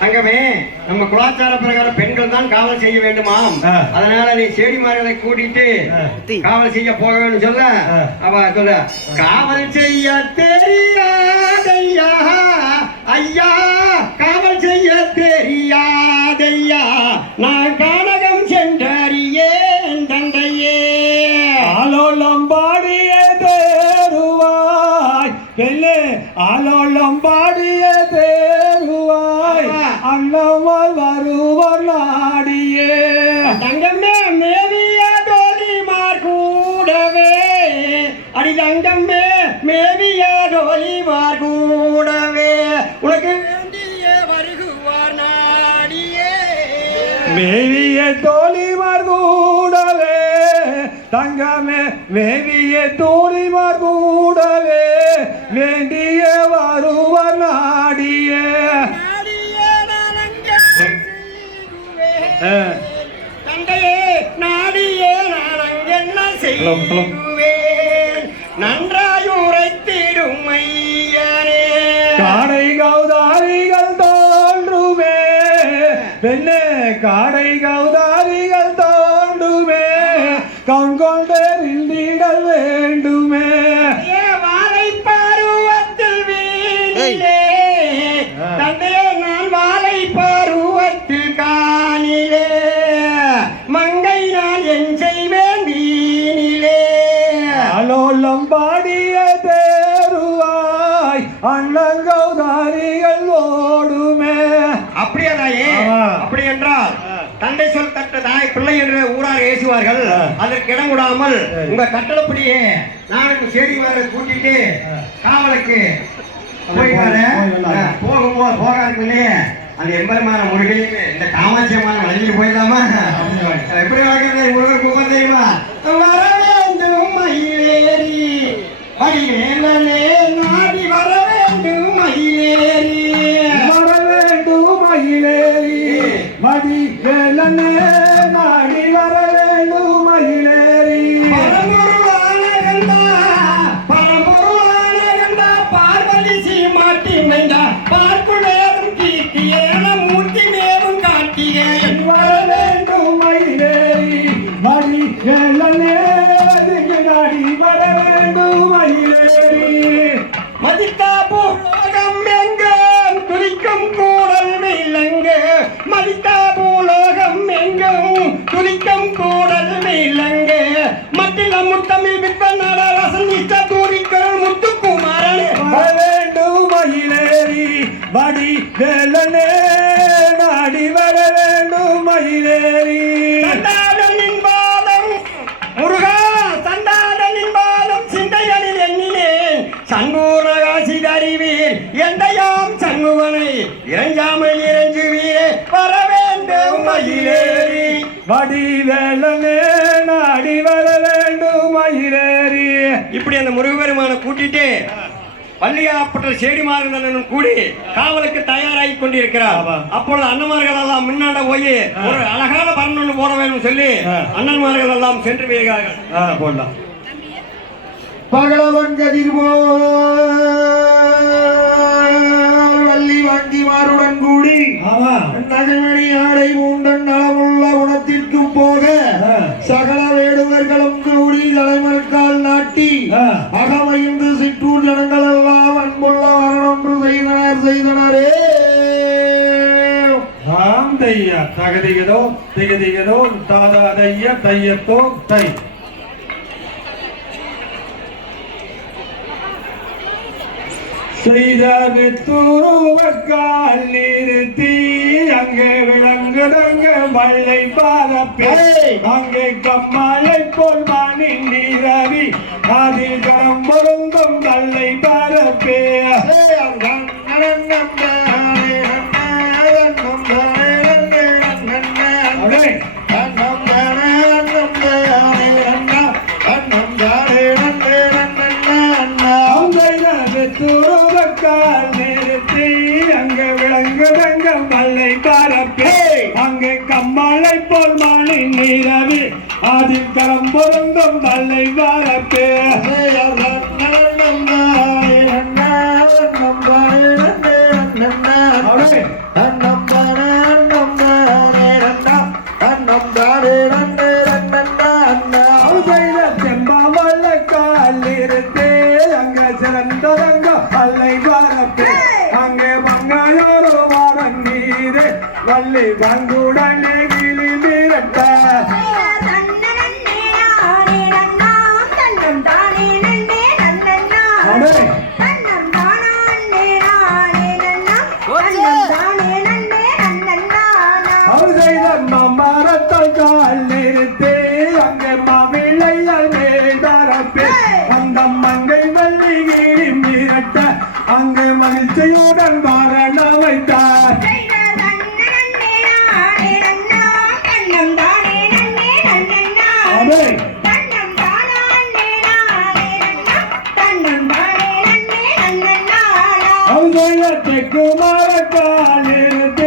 தங்கமே நம்ம கலாச்சார பிரகாரம் பெண்கள் தான் காவல் செய்ய வேண்டுமாம். அதனால நீ செடிமார்களை கூட்டிட்டு. காவல் செய்ய போக வேண்டும் சொல்ல. அவ சொல்ல காவல் செய்ய தெரியாதையா? ஐயா காவல் செய்ய தெரியாதையா? நான் கானகம் சென்றறியேன் தந்தையே. ஆலோலம் பாடிய தேருவாய் ஆலோலம் பாடிய ஆமா. வருவர் நாடியே. தங்கமே மேவிய தோழிமார் கூடவே. அடி தங்கமே மேவிய தோழிமார் கூடவே. உனக்கு வேண்டிய வருகுவார் நாடியே. மேவிய தோழிமார் கூடவே. தங்கமே மேவிய தோழிமார் கூடவே. வேண்டிய வருவர் தந்தையே நாடியே நான் அங்கென்ன. செய்வேன் நன்றாய் உரைத்திடும் ஐயனே. காடை கௌதாரிகள் தோன்றுமே. பெண்ணே காடை கௌதாரிகள் தோன்றுமே. கண்கொண்டறிந்திடல் தேருவாய் அண்ணன் கௌதாரிகள் ஓடுமே அப்படியா தாயே. அப்படி என்றால். தந்தை சொல் தட்ட தாய் பிள்ளை என்று ஊரார் ஏசுவார்கள். அதற்கு இடம் விடாமல். உங்க கட்டளப்படியே நான் செடிமாரை கூட்டிட்டு. காவலுக்கு போயிட்டாரு. ஆ, போகும்போது போகாதுக்கு முன்னே அந்த எம்பெருமான முருகையுமே இந்த காமாட்சியமான வழியில் போயிடலாமா எப்படி வளர்க்கறது முருகர் கூப்பம் தெரியுமா மயிலேறி மதி வேலனே நாடி வர வேண்டும் மயிலேறி பார்வதி சீமாட்டி மைந்தா, பார்க்குளேறும் கீர்த்தியேன மூர்த்தி மேலும் காட்டியேன் வர வேண்டும் மயிலேறி மதி வேலனே நாடி வர வேண்டும் மயிலேறி முத்தமிழ் விற்பன் நடரசன் இஷ்ட தூரிக்கள் முத்துக்குமாரன். வேண்டும் மயிலேறி மடி வேலனே நாடி வர வேண்டும் மயிலேறி. எந்தையாம் சண்முகனை இறைஞ்சாமல் இறைஞ்சுவீரே வர வேண்டும் மயிலேறி. மடி வேலனே நாடி வர மயிலேறி இப்படி அந்த முருகபெருமானை கூட்டிட்டு பள்ளியாப்பட்ட சேடிமார்கள் கூடி காவலுக்கு தயாராகி கொண்டிருக்கிறார். அப்பொழுது அண்ணன்மார்கள் எல்லாம் முன்னாட போய் ஒரு அழகான பரண் ஒன்று போட வேண்டும் சொல்லி. அண்ணன்மார்கள் எல்லாம் சென்று வருகிறார்கள் ஆ போடலாம். பகலவன் கதிர் செய்தனர். ஆம் தையா தகதிகதோ திகதிகதோ தாதா தைய தையத்தோ தை. செய்தது துருவக்கால் நிறுத்தி அங்கே விளங்குதங்க மல்லை பாதப்பே! அங்கே கம்மாலை போல் மானின் நீரவி அதில் கல்லை பரப்பே அங்கே கம்மாளை போல் மணி நீரவி அதில் கரம் பொருந்தும் கல்லை பரப்பே செம்பாவள காலிருந்தே அங்க சிறந்ததங்க பல்லை பரப்பே வள்ளி வந்துடனே கிளி மிரட்ட. மரத்தை கால் நிறுத்தி அங்கே மாவிள்ளையால் மேல் தரப்பே அந்த மங்கை மிரட்ட அங்கு மகிழ்ச்சியுடன் மரணம் வைத்தார். கிழக்கு மரக்காலிருந்து